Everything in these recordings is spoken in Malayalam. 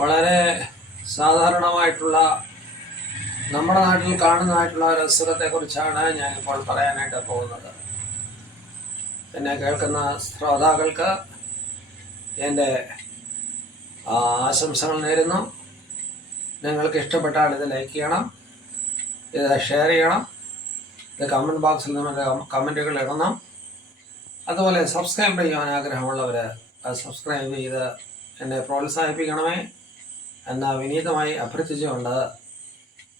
വളരെ സാധാരണമായിട്ടുള്ള നമ്മുടെ നാട്ടിൽ കാണുന്നതായിട്ടുള്ള ഒരു അസുഖത്തെക്കുറിച്ചാണ് ഞാനിപ്പോൾ പറയാനായിട്ട് പോകുന്നത്. എന്നെ കേൾക്കുന്ന ശ്രോതാക്കൾക്ക് എൻ്റെ ആശംസകൾ നേരുന്നു. നിങ്ങൾക്ക് ഇഷ്ടപ്പെട്ടാൽ ഇത് ലൈക്ക് ചെയ്യണം, ഇത് ഷെയർ ചെയ്യണം, ഇത് കമൻറ്റ് ബോക്സിൽ നിങ്ങളുടെ കമൻറ്റുകൾ ഇടണം. അതുപോലെ സബ്സ്ക്രൈബ് ചെയ്യാൻ ആഗ്രഹമുള്ളവർ അത് സബ്സ്ക്രൈബ് ചെയ്ത് എന്നെ പ്രോത്സാഹിപ്പിക്കണമേ എന്ന വിനീതമായി അഭ്യർത്ഥിച്ചുകൊണ്ട്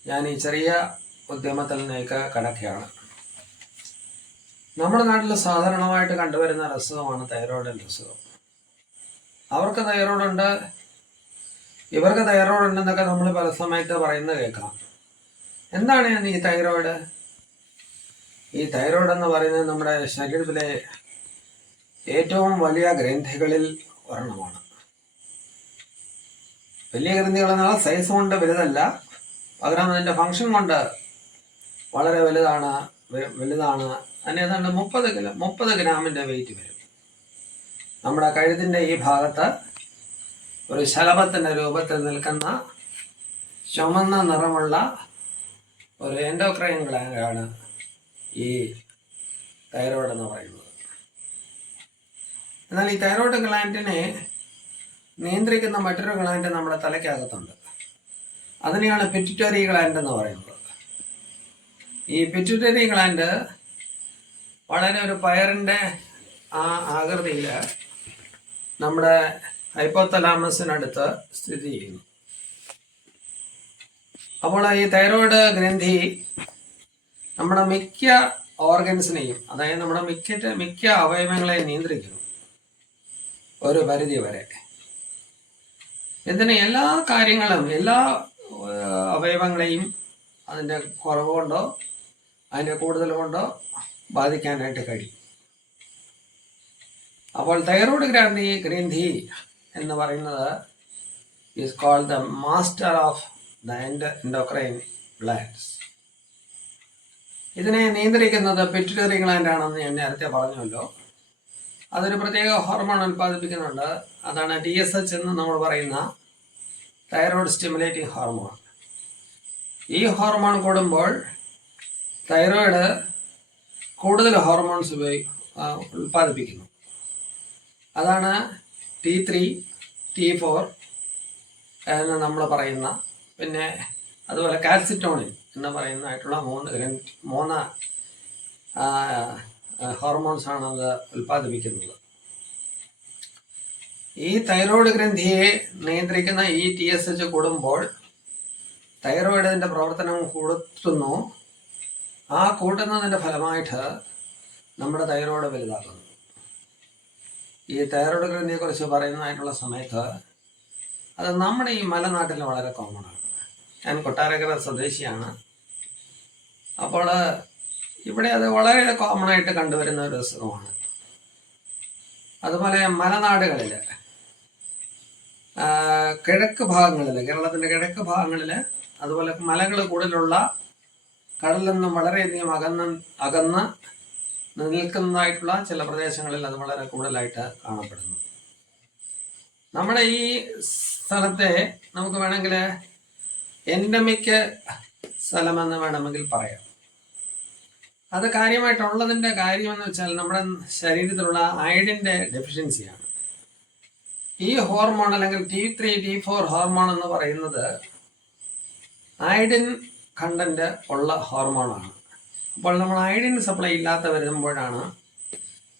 ഞാൻ ഈ ചെറിയ ഉദ്യമത്തിലേക്ക് കടക്കുകയാണ്. നമ്മുടെ നാട്ടിൽ സാധാരണമായിട്ട് കണ്ടുവരുന്ന അസുഖമാണ് തൈറോയിഡിൻ്റെ അസുഖം. അവർക്ക് തൈറോയിഡുണ്ട്, ഇവർക്ക് തൈറോയിഡ് ഉണ്ടെന്നൊക്കെ നമ്മൾ പല സമയത്ത് പറയുന്നത് കേൾക്കാം. എന്താണ് ഈ തൈറോയിഡ്? ഈ തൈറോയിഡ് എന്ന് പറയുന്നത് നമ്മുടെ ശരീരത്തിലെ ഏറ്റവും വലിയ ഗ്രന്ഥികളിൽ ഒരെണ്ണമാണ്. വലിയ ഗ്രന്ഥികളെന്നാൽ സൈസ് കൊണ്ട് വലുതല്ല, പകരം അതിൻ്റെ ഫങ്ഷൻ കൊണ്ട് വളരെ വലുതാണ്. അതിന് ഏതാണ്ട് 30 ഗ്രാമിൻ്റെ വെയിറ്റ് വരും. നമ്മുടെ കഴുത്തിൻ്റെ ഈ ഭാഗത്ത് ഒരു ശലഭത്തിൻ്റെ രൂപത്തിൽ നിൽക്കുന്ന ചുമന്ന നിറമുള്ള ഒരു എൻഡോക്രൈൻ ഗ്ലാൻഡാണ് ഈ തൈറോയിഡ് എന്ന് പറയുന്നത്. എന്നാൽ ഈ തൈറോയിഡ് ഗ്ലാൻഡിനെ നിയന്ത്രിക്കുന്ന മറ്റൊരു ഗ്ലാൻഡ് നമ്മുടെ തലയ്ക്കകത്തുണ്ട്. അതിനെയാണ് പിറ്റ്യൂട്ടറി ഗ്ലാൻഡ് എന്ന് പറയുന്നത്. ഈ പിറ്റ്യൂട്ടറി ഗ്ലാൻഡ് വളരെ ഒരു പയറിൻ്റെ ആകൃതിയിൽ നമ്മുടെ ഹൈപ്പോതലാമസിനടുത്ത് സ്ഥിതി ചെയ്യുന്നു. അപ്പോൾ ഈ തൈറോയിഡ് ഗ്രന്ഥി നമ്മുടെ മിക്ക ഓർഗൻസിനെയും, അതായത് നമ്മുടെ മിക്ക അവയവങ്ങളെയും നിയന്ത്രിക്കുന്നു ഒരു പരിധി വരെ. ഇതിന് എല്ലാ കാര്യങ്ങളും, എല്ലാ അവയവങ്ങളെയും അതിൻ്റെ കുറവ് കൊണ്ടോ അതിൻ്റെ കൂടുതൽ കൊണ്ടോ ബാധിക്കാനായിട്ട് കഴിയും. അപ്പോൾ തൈറോയ്ഡ് ഗ്രന്ഥി എന്ന് പറയുന്നത് is called the master of the endocrine glands. ഇതിനെ നിയന്ത്രിക്കുന്നത് പിറ്റ്യൂട്ടറി ഗ്ലാൻഡ് ആണെന്ന് ഞാൻ നേരത്തെ പറഞ്ഞല്ലോ. അതൊരു പ്രത്യേക ഹോർമോൺ ഉൽപ്പാദിപ്പിക്കുന്നുണ്ട്. അതാണ് TSH എന്ന് നമ്മൾ പറയുന്ന തൈറോയ്ഡ് സ്റ്റിമുലേറ്റിംഗ് ഹോർമോൺ. ഈ ഹോർമോൺ കൂടുമ്പോൾ തൈറോയ്ഡ് കൂടുതൽ ഹോർമോൺസ് ഉൽപ്പാദിപ്പിക്കുന്നു. അതാണ് T3, T4 എന്ന് നമ്മൾ പറയുന്ന, പിന്നെ അതുപോലെ കാൽസിറ്റോണിൻ എന്ന് പറയുന്നതായിട്ടുള്ള മൂന്ന് ഹോർമോൺസാണ് അത് ഉൽപ്പാദിപ്പിക്കുന്നത്. ഈ തൈറോയ്ഡ് ഗ്രന്ഥിയെ നിയന്ത്രിക്കുന്ന ഈ TSH കൂടുമ്പോൾ തൈറോയിഡിൻ്റെ പ്രവർത്തനം കൂട്ടുന്നു. ആ കൂട്ടുന്നതിൻ്റെ ഫലമായിട്ട് നമ്മുടെ തൈറോയ്ഡ് വലുതാകുന്നു. ഈ തൈറോയ്ഡ് ഗ്രന്ഥിയെക്കുറിച്ച് പറയുന്നതായിട്ടുള്ള സമയത്ത് അത് നമ്മുടെ ഈ മലനാട്ടിൽ വളരെ കോമൺ ആണ്. ഞാൻ കൊട്ടാരക്കര സ്വദേശിയാണ്. അപ്പോൾ ഇവിടെ അത് വളരെ കോമൺ ആയിട്ട് കണ്ടുവരുന്ന ഒരു അസുഖമാണ്. അതുപോലെ മലനാടുകളിൽ, കിഴക്ക് ഭാഗങ്ങളിൽ, കേരളത്തിൻ്റെ കിഴക്ക് ഭാഗങ്ങളിൽ, അതുപോലെ മലകൾ കൂടുതലുള്ള, കടലിൽ നിന്നും വളരെയധികം അകന്ന് നിൽക്കുന്നതായിട്ടുള്ള ചില പ്രദേശങ്ങളിൽ അത് വളരെ കൂടുതലായിട്ട് കാണപ്പെടുന്നു. നമ്മുടെ ഈ സ്ഥലത്തെ നമുക്ക് വേണമെങ്കിൽ എൻഡമിക് സ്ഥലമെന്ന് വേണമെങ്കിൽ പറയാം. അത് കാര്യമായിട്ടുള്ളതിൻ്റെ കാര്യമെന്ന് വെച്ചാൽ നമ്മുടെ ശരീരത്തിലുള്ള അയഡിൻ്റെ ഡെഫിഷ്യൻസിയാണ്. ഈ ഹോർമോൺ അല്ലെങ്കിൽ T3, T4 ഹോർമോൺ എന്ന് പറയുന്നത് അയഡിൻ കണ്ടന്റ് ഉള്ള ഹോർമോണാണ്. അപ്പോൾ നമ്മൾ അയഡിൻ സപ്ലൈ ഇല്ലാത്ത വരുമ്പോഴാണ്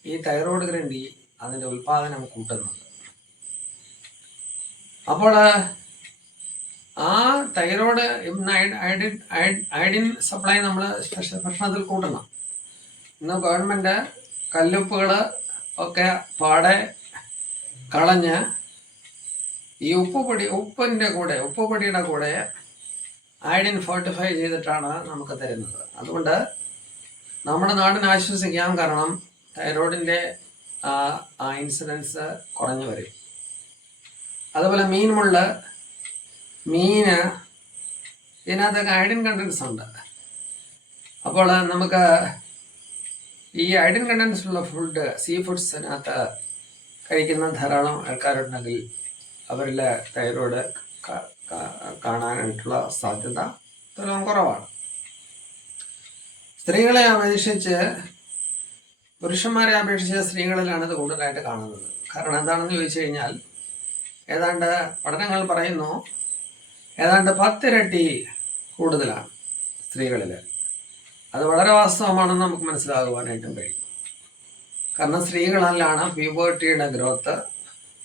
ഈ തൈറോയ്ഡ് ഗ്രന്ഥി അതിൻ്റെ ഉൽപ്പാദനം കൂട്ടുന്നത്. അപ്പോൾ ആ തൈറോയ്ഡ് അയഡിൻ സപ്ലൈ നമ്മൾ ഭക്ഷണത്തിൽ കൂട്ടണം. ഇന്ന് ഗവൺമെൻറ് കല്ലുപ്പുകൾ ഒക്കെ പാടെ കളഞ്ഞ് ഈ ഉപ്പുപൊടിയുടെ കൂടെ അയഡിൻ ഫോർട്ടിഫൈ ചെയ്തിട്ടാണ് നമുക്ക് തരുന്നത്. അതുകൊണ്ട് നമ്മുടെ നാടിനെ ആശ്വസിക്കാം, കാരണം തൈറോയിഡിൻ്റെ ആ ഇൻസിഡൻസ് കുറഞ്ഞു വരും. അതുപോലെ മീന് ഇതിനകത്തൊക്കെ അയഡിൻ കണ്ടൻസ് ഉണ്ട്. അപ്പോൾ നമുക്ക് ഈ അയഡിൻ കണ്ടൻസ് ഉള്ള സീ ഫുഡ്സിനകത്ത് കഴിക്കുന്ന ധാരാളം ആൾക്കാരുണ്ടെങ്കിൽ അവരിലെ തൈറോയ്ഡ് കാണാനായിട്ടുള്ള സാധ്യത തുലം കുറവാണ്. സ്ത്രീകളെ അപേക്ഷിച്ച് പുരുഷന്മാരെ അപേക്ഷിച്ച് സ്ത്രീകളിലാണ് ഇത് കൂടുതലായിട്ട് കാണുന്നത്. കാരണം എന്താണെന്ന് ചോദിച്ചു കഴിഞ്ഞാൽ ഏതാണ്ട് പഠനങ്ങൾ പറയുന്നു ഏതാണ്ട് 10 ഇരട്ടി കൂടുതലാണ് സ്ത്രീകളിൽ. അത് വളരെ വാസ്തവമാണെന്ന് നമുക്ക് മനസ്സിലാകുവാനായിട്ടും കഴിയും. കാരണം സ്ത്രീകളിലാണ് പ്യൂബർട്ടിയുടെ ഗ്രോത്ത്,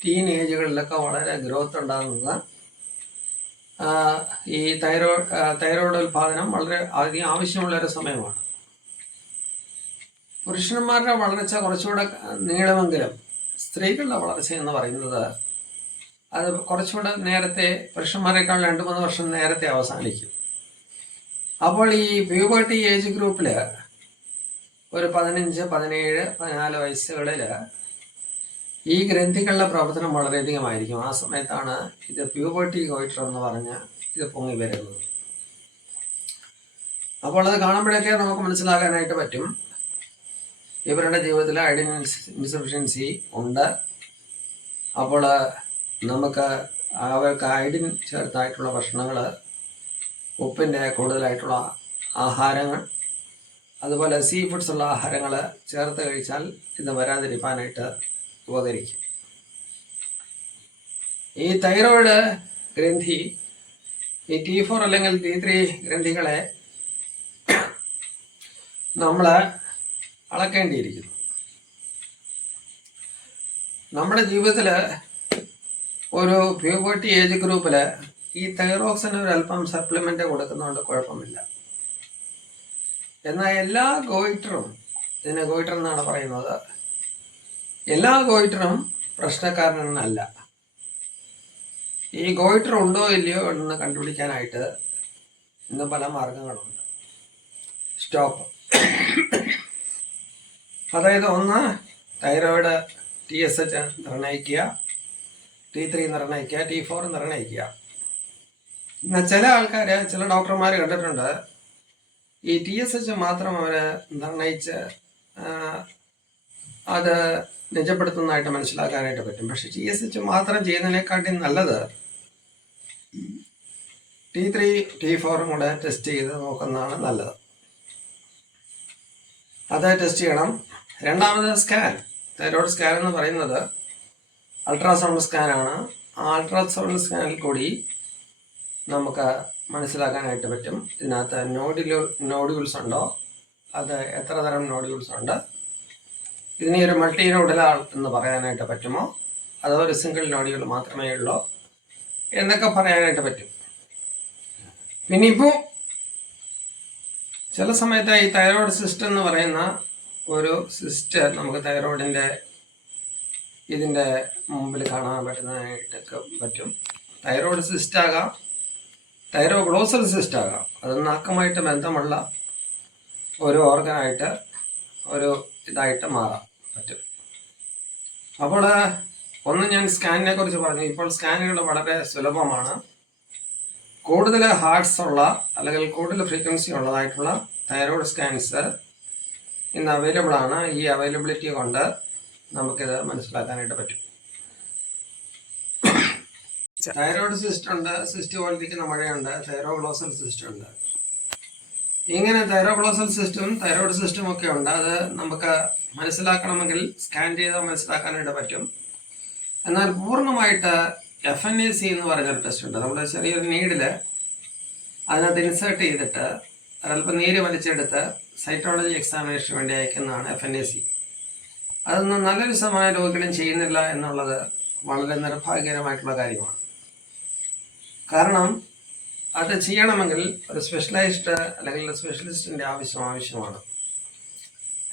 ടീനേജുകളിലൊക്കെ വളരെ ഗ്രോത്ത് ഉണ്ടാകുന്നത്. ഈ തൈറോയ്ഡ് ഉൽപാദനം വളരെ അധികം ആവശ്യമുള്ളൊരു സമയമാണ്. പുരുഷന്മാരുടെ വളർച്ച കുറച്ചുകൂടെ നീളമെങ്കിലും സ്ത്രീകളുടെ വളർച്ച എന്ന് പറയുന്നത് അത് കുറച്ചുകൂടെ നേരത്തെ, പുരുഷന്മാരെക്കാൾ 2-3 വർഷം നേരത്തെ അവസാനിക്കും. അപ്പോൾ ഈ പ്യൂബർട്ടി ഏജ് ഗ്രൂപ്പിൽ ഒരു 15, 17, 14 വയസ്സുകളിൽ ഈ ഗ്രന്ഥികളുടെ പ്രവർത്തനം വളരെയധികമായിരിക്കും. ആ സമയത്താണ് ഇത് പ്യൂബർട്ടി ഗോയിറ്റർ എന്ന് പറഞ്ഞ് ഇത് പൊങ്ങി വരുന്നത്. അപ്പോൾ അത് കാണുമ്പോഴൊക്കെ നമുക്ക് മനസ്സിലാക്കാനായിട്ട് പറ്റും ഇവരുടെ ജീവിതത്തിൽ അയഡിൻ ഇൻസഫിഷ്യൻസി ഉണ്ട്. അപ്പോൾ നമുക്ക് അവർക്ക് അയഡിൻ ചേർത്തായിട്ടുള്ള ഭക്ഷണങ്ങൾ, ഉപ്പിൻ്റെ കൂടുതലായിട്ടുള്ള ആഹാരങ്ങൾ, അതുപോലെ സീ ഫുഡ്സ് ഉള്ള ആഹാരങ്ങൾ ചേർത്ത് കഴിച്ചാൽ ഇത് വരാതിരിക്കാനായിട്ട് ഉപകരിക്കും. ഈ തൈറോയ്ഡ് ഗ്രന്ഥി, ഈ T4 അല്ലെങ്കിൽ T3 ഗ്രന്ഥികളെ നമ്മൾ അളക്കേണ്ടിയിരിക്കുന്നു. നമ്മുടെ ജീവിതത്തിൽ ഒരു പ്യൂബർട്ടി ഏജ് ഗ്രൂപ്പിൽ ഈ തൈറോക്സിന് ഒരല്പം സപ്ലിമെൻ്റ് കൊടുക്കുന്നതുകൊണ്ട് കുഴപ്പമില്ല. എന്നാൽ എല്ലാ ഗോയിറ്ററും, ഇതിനെ ഗോയിറ്റർ എന്നാണ് പറയുന്നത്, എല്ലാ ഗോയിറ്ററും പ്രശ്നക്കാരനല്ല. ഈ ഗോയിറ്റർ ഉണ്ടോ ഇല്ലയോ എന്ന് കണ്ടുപിടിക്കാനായിട്ട് ഇന്ന് പല മാർഗങ്ങളുണ്ട്. സ്റ്റോപ്പ്, അതായത് ഒന്ന് തൈറോയ്ഡ് TSH നിർണ്ണയിക്കുക, T3 നിർണ്ണയിക്കുക, T4 നിർണ്ണയിക്കുക. എന്നാൽ ചില ആൾക്കാർ, ചില ഡോക്ടർമാർ കണ്ടിട്ടുണ്ട് ഈ TSH മാത്രം അവർ നിർണ്ണയിച്ച് അത് നിജപ്പെടുത്തുന്നതായിട്ട് മനസ്സിലാക്കാനായിട്ട് പറ്റും. പക്ഷെ TSH മാത്രം ചെയ്യുന്നതിനെക്കാട്ടി നല്ലത് T3, T4 കൂടെ ടെസ്റ്റ് ചെയ്ത് നോക്കുന്നതാണ് നല്ലത്. അത് ടെസ്റ്റ് ചെയ്യണം. രണ്ടാമത് സ്കാൻ, തൈറോയ്ഡ് സ്കാൻ എന്ന് പറയുന്നത് അൾട്രാസൗണ്ട് സ്കാനാണ്. ആ അൾട്രാസൗണ്ട് സ്കാനിൽ കൂടി നമുക്ക് മനസ്സിലാക്കാനായിട്ട് പറ്റും ഇതിനകത്ത് നോഡ്യൂൾസ് ഉണ്ടോ, അത് എത്ര തരം നോഡ്യൂൾസ് ഉണ്ട്, ഇതിനെ ഒരു മൾട്ടി നോഡുലാൾ എന്ന് പറയാനായിട്ട് പറ്റുമോ, അതോ ഒരു സിംഗിൾ നോഡ്യൂൾ മാത്രമേ ഉള്ളൂ എന്നൊക്കെ പറയാനായിട്ട് പറ്റും. പിന്നെ ഇപ്പോൾ ചില സമയത്ത് ഈ തൈറോയ്ഡ് സിസ്റ്റ് എന്ന് പറയുന്ന ഒരു സിസ്റ്റ് നമുക്ക് തൈറോയിഡിൻ്റെ ഇതിൻ്റെ മുമ്പിൽ കാണാൻ പറ്റുന്നതായിട്ടൊക്കെ പറ്റും. തൈറോയ്ഡ് സിസ്റ്റ് ആകാം, തൈറോഗ്ലോസൽ സിസ്റ്റ് ആകാം. അത് നാക്കുമായിട്ട് ബന്ധമുള്ള ഒരു ഓർഗനായിട്ട് ഒരു ഇതായിട്ട് മാറാൻ പറ്റും. അപ്പോൾ ഒന്ന് ഞാൻ സ്കാനിനെ കുറിച്ച് പറഞ്ഞു. ഇപ്പോൾ സ്കാനുകൾ വളരെ സുലഭമാണ്. കൂടുതൽ ഹാർട്സ് ഉള്ള അല്ലെങ്കിൽ കൂടുതൽ ഫ്രീക്വൻസി ഉള്ളതായിട്ടുള്ള തൈറോയ്ഡ് സ്കാൻസ് ഇന്ന് അവൈലബിൾ ആണ്. ഈ അവൈലബിലിറ്റി കൊണ്ട് നമുക്കിത് മനസ്സിലാക്കാനായിട്ട് പറ്റും. തൈറോയ്ഡ് സിസ്റ്റ് ഉണ്ട്, സിസ്റ്റ് പോലത്തേക്കുന്ന മഴയുണ്ട്, തൈറോഗ്ലോസൽ സിസ്റ്റ് ഉണ്ട്. ഇങ്ങനെ തൈറോഗ്ലോസൽ സിസ്റ്റും തൈറോയ്ഡ് സിസ്റ്റും ഒക്കെ ഉണ്ട്. അത് നമുക്ക് മനസ്സിലാക്കണമെങ്കിൽ സ്കാൻ ചെയ്താൽ മനസ്സിലാക്കാനായിട്ട് പറ്റും. എന്നാൽ പൂർണ്ണമായിട്ട് FNAC എന്ന് പറഞ്ഞൊരു ടെസ്റ്റ് ഉണ്ട്. നമ്മുടെ ചെറിയൊരു നീഡിൽ അതിനകത്ത് ഇൻസേർട്ട് ചെയ്തിട്ട് അല്പം നീര് വലിച്ചെടുത്ത് സൈറ്റോളജി എക്സാമിനേഷന് വേണ്ടി അയക്കുന്നതാണ് FNAC. അതൊന്നും നല്ലൊരു ശതമാനം രോഗികളും ചെയ്യുന്നില്ല എന്നുള്ളത് വളരെ നിർഭാഗ്യകരമായിട്ടുള്ള കാര്യമാണ്. കാരണം അത് ചെയ്യണമെങ്കിൽ ഒരു സ്പെഷ്യലൈസ്ഡ് അല്ലെങ്കിൽ സ്പെഷ്യലിസ്റ്റിൻ്റെ ആവശ്യമാണ്.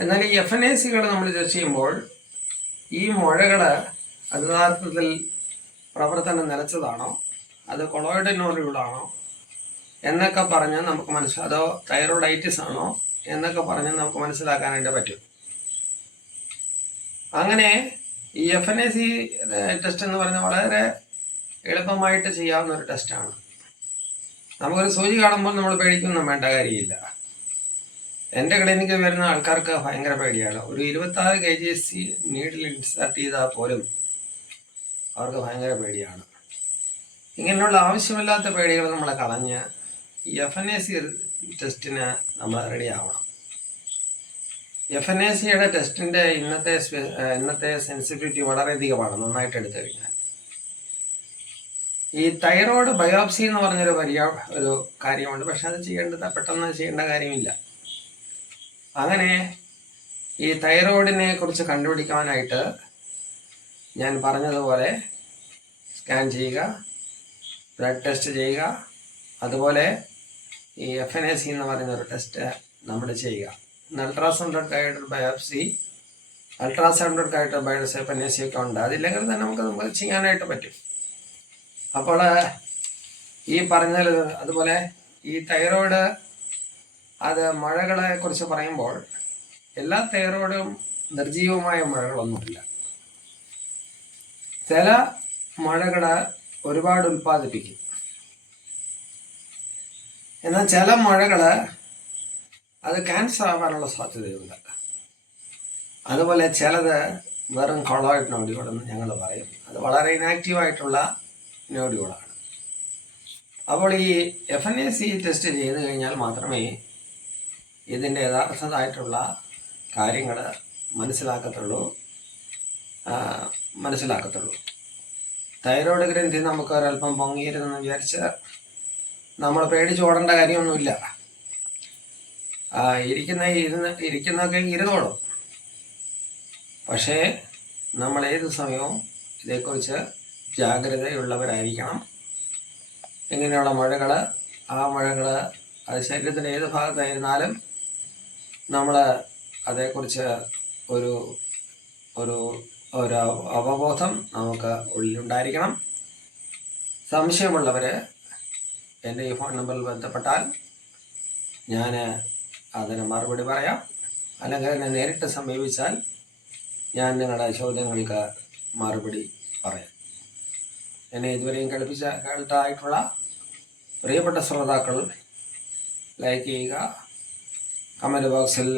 എന്നാൽ ഈ FNACകൾ നമ്മൾ ചർച്ച ചെയ്യുമ്പോൾ ഈ മുഴകൾ അത് യഥാർത്ഥത്തിൽ പ്രവർത്തനം നിലച്ചതാണോ, അത് കൊളോയിഡ് നോഡ്യൂളാണോ എന്നൊക്കെ പറഞ്ഞ് നമുക്ക് അതോ തൈറോയിഡൈറ്റിസ് ആണോ എന്നൊക്കെ പറഞ്ഞ് നമുക്ക് മനസ്സിലാക്കാനായിട്ട് പറ്റും. അങ്ങനെ ഈ FNAC ടെസ്റ്റ് എന്ന് പറഞ്ഞാൽ വളരെ എളുപ്പമായിട്ട് ചെയ്യാവുന്ന ഒരു ടെസ്റ്റാണ്. നമുക്കൊരു സൂചി കാണുമ്പോൾ നമ്മൾ പേടിക്കൊന്നും വേണ്ട കാര്യമില്ല. എൻ്റെ ക്ലിനിക്കിൽ വരുന്ന ആൾക്കാർക്ക് ഭയങ്കര പേടിയാണ്. ഒരു 26 kg നീഡിൽ ഇൻസർട്ട് ചെയ്താൽ പോലും അവർക്ക് ഭയങ്കര പേടിയാണ്. ഇങ്ങനെയുള്ള ആവശ്യമില്ലാത്ത പേടികൾ നമ്മളെ കളഞ്ഞ് ഈ FNAC ടെസ്റ്റിന് നമ്മൾ റെഡി ആവണം. FNACയുടെ ടെസ്റ്റിൻ്റെ ഇന്നത്തെ സെൻസിറ്റിവിറ്റി വളരെയധികമാണ്, നന്നായിട്ട് എടുത്തു കഴിഞ്ഞാൽ. ഈ തൈറോയ്ഡ് ബയോപ്സി എന്ന് പറഞ്ഞൊരു ഒരു കാര്യമുണ്ട്, പക്ഷെ അത് പെട്ടെന്ന് ചെയ്യേണ്ട കാര്യമില്ല. അങ്ങനെ ഈ തൈറോയ്ഡിനെ കുറിച്ച് കണ്ടുപിടിക്കാനായിട്ട് ഞാൻ പറഞ്ഞതുപോലെ സ്കാൻ ചെയ്യുക, ബ്ലഡ് ടെസ്റ്റ് ചെയ്യുക, അതുപോലെ ഈ FNAC എന്ന് പറയുന്നൊരു ടെസ്റ്റ് നമ്മൾ ചെയ്യുക. Ultrasound guided biopsy, ultrasound guided biopsy, FNAC ഒക്കെ ഉണ്ട്. അതില്ലെങ്കിൽ തന്നെ നമുക്ക് ചെയ്യാനായിട്ട് പറ്റും. അപ്പോൾ ഈ പറഞ്ഞാൽ അതുപോലെ ഈ തൈറോയ്ഡ് അത് മഴകളെ കുറിച്ച് പറയുമ്പോൾ എല്ലാ തൈറോയ്ഡും നിർജീവമായ മഴകളൊന്നുമില്ല. ചില മഴകൾ ഒരുപാട് ഉൽപ്പാദിപ്പിക്കും, എന്നാൽ ചില മഴകൾ അത് ക്യാൻസർ ആവാനുള്ള സാധ്യതയുണ്ട്. അതുപോലെ ചിലത് വെറും കൊളോയിഡ് നോഡ്യൂളെന്ന് ഞങ്ങൾ പറയും. അത് വളരെ ഇനാക്റ്റീവായിട്ടുള്ള നോഡ്യൂളാണ്. അപ്പോൾ ഈ FNAC ടെസ്റ്റ് ചെയ്ത് കഴിഞ്ഞാൽ മാത്രമേ ഇതിൻ്റെ യഥാർത്ഥമായിട്ടുള്ള കാര്യങ്ങൾ മനസ്സിലാക്കത്തുള്ളൂ. തൈറോയ്ഡ് ഗ്രന്ഥി നമുക്ക് ഒരല്പം പൊങ്ങിയിരുന്നെന്ന് വിചാരിച്ച് നമ്മൾ പേടിച്ചോടേണ്ട കാര്യമൊന്നുമില്ല. ഇരിക്കുന്നൊക്കെ ഇരുന്നോളും. പക്ഷേ നമ്മൾ ഏത് സമയവും ഇതേക്കുറിച്ച് ജാഗ്രതയുള്ളവരായിരിക്കണം. ഇങ്ങനെയുള്ള മഴകൾ അത് ശരീരത്തിൻ്റെ ഏത് ഭാഗത്തായിരുന്നാലും നമ്മൾ അതേക്കുറിച്ച് ഒരു അവബോധം നമുക്ക് ഉള്ളിലുണ്ടായിരിക്കണം. സംശയമുള്ളവർ എൻ്റെ ഈ ഫോൺ നമ്പറിൽ ബന്ധപ്പെട്ടാൽ ഞാൻ അതിന് മറുപടി പറയാം. അല്ലെങ്കിൽ എന്നെ നേരിട്ട് സമീപിച്ചാൽ ഞാൻ നിങ്ങളുടെ ചോദ്യങ്ങൾക്ക് മറുപടി പറയാം. എന്നെ ഇതുവരെയും കേട്ടായിട്ടുള്ള പ്രിയപ്പെട്ട ശ്രോതാക്കൾ ലൈക്ക് ചെയ്യുക, കമൻറ്റ് ബോക്സിൽ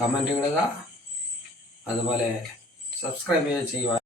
കമൻറ്റ് ഇടുക, അതുപോലെ സബ്സ്ക്രൈബ് ചെയ്യുവാൻ